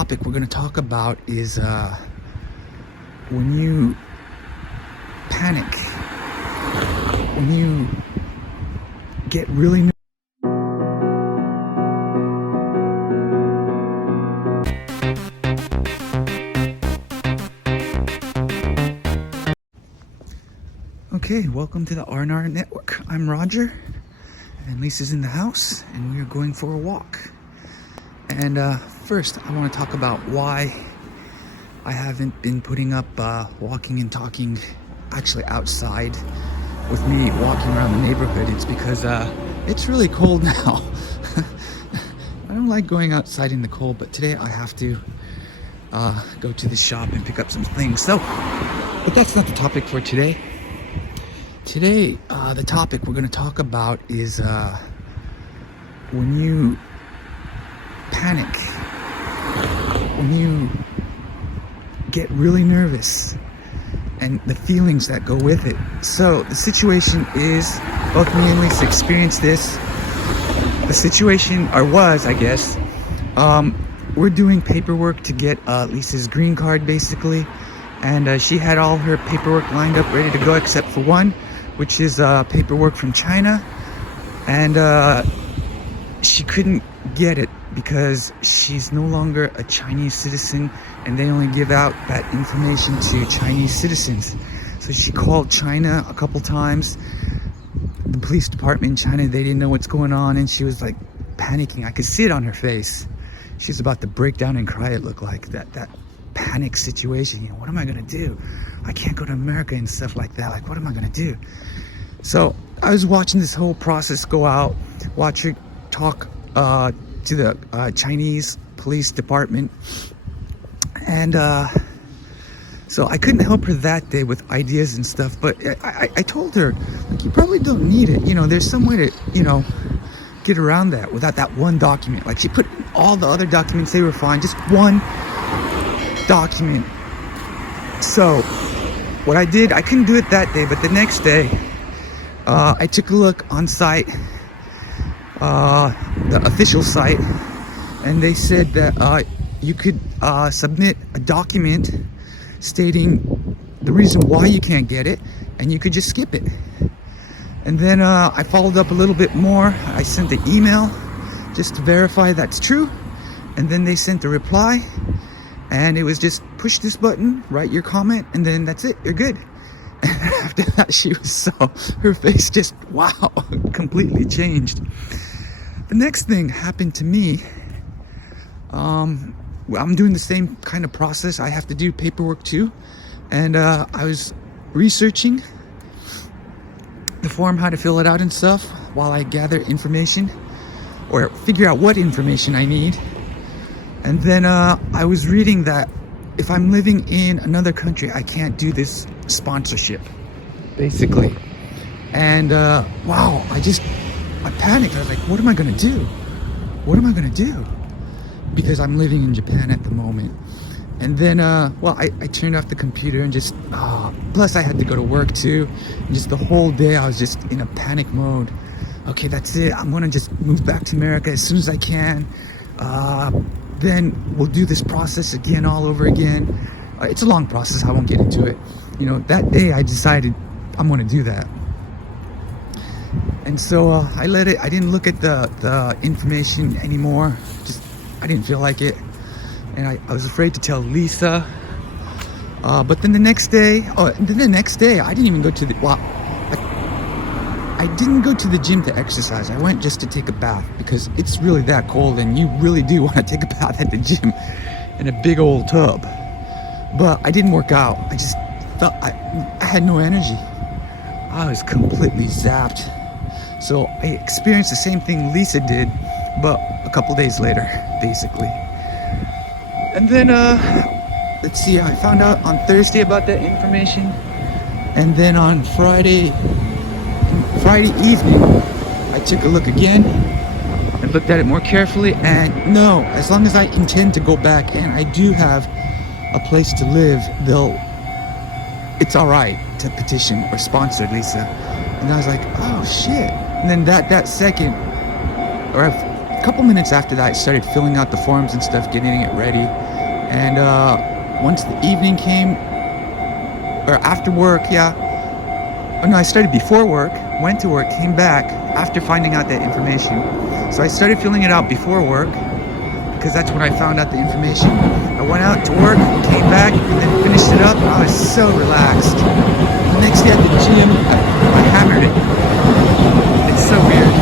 topic we're going to talk about is when you panic, when you get really nervous. Okay, welcome to the R&R Network. I'm Roger, and Lisa's in the house, and we are going for a walk. And first, I want to talk about why I haven't been putting up walking and talking actually outside with me walking around the neighborhood. It's because it's really cold now. I don't like going outside in the cold, but today I have to go to the shop and pick up some things. But that's not the topic for today. Today, the topic we're going to talk about is when you panic, when you get really nervous, and the feelings that go with it. So the situation is, both me and Lisa experienced this. The situation, or was, I guess, we're doing paperwork to get Lisa's green card, basically. And she had all her paperwork lined up, ready to go, except for one, which is paperwork from China. And she couldn't get it because she's no longer a Chinese citizen, and they only give out that information to Chinese citizens. So she called China a couple times. The police department in China, they didn't know what's going on, and she was like panicking. I could see it on her face. She's about to break down and cry, it looked like. That panic situation. You know, what am I gonna do? I can't go to America and stuff like that. Like, what am I gonna do? So I was watching this whole process go out, watch her talk to the Chinese police department. And so I couldn't help her that day with ideas and stuff, but I told her, like, you probably don't need it. You know, there's some way to, you know, get around that without that one document. Like, she put all the other documents, they were fine, just one document. So what I did, I couldn't do it that day, but the next day, I took a look on site, the official site, and they said that you could submit a document stating the reason why you can't get it, and you could just skip it. And then I followed up a little bit more. I sent an email just to verify that's true, and then they sent a reply, and it was just push this button, write your comment, and then that's it, you're good. And after that, she was so, her face just, wow, completely changed. The next thing happened to me. I'm doing the same kind of process. I have to do paperwork too. And I was researching the form, how to fill it out and stuff, while I gather information or figure out what information I need. And then I was reading that if I'm living in another country, I can't do this sponsorship, basically. And wow, I panicked. I was like, what am I gonna do? What am I gonna do? Because I'm living in Japan at the moment. And then, well, I turned off the computer and just, plus I had to go to work too. And just the whole day I was just in a panic mode. Okay, that's it. I'm gonna just move back to America as soon as I can. Then we'll do this process again, all over again. It's a long process, I won't get into it. You know, that day I decided I'm gonna do that. And so I didn't look at the information anymore. I didn't feel like it. And I was afraid to tell Lisa. But then the next day, I didn't even go to the, well, I didn't go to the gym to exercise. I went just to take a bath because it's really that cold and you really do want to take a bath at the gym in a big old tub. But I didn't work out. I just felt, I had no energy. I was completely zapped. So I experienced the same thing Lisa did, but a couple days later, basically. And then, let's see, I found out on Thursday about that information. And then on Friday evening, I took a look again and looked at it more carefully. And no, as long as I intend to go back and I do have a place to live, it's all right to petition or sponsor Lisa. And I was like, oh shit. And then that second, or a couple minutes after that, I started filling out the forms and stuff, getting it ready. And once the evening came, or after work, yeah. Oh no, I started before work, went to work, came back after finding out that information. So I started filling it out before work, because that's when I found out the information. I went out to work, came back, and then finished it up. I was so relaxed. The next day at the gym, I hammered it. It's so weird.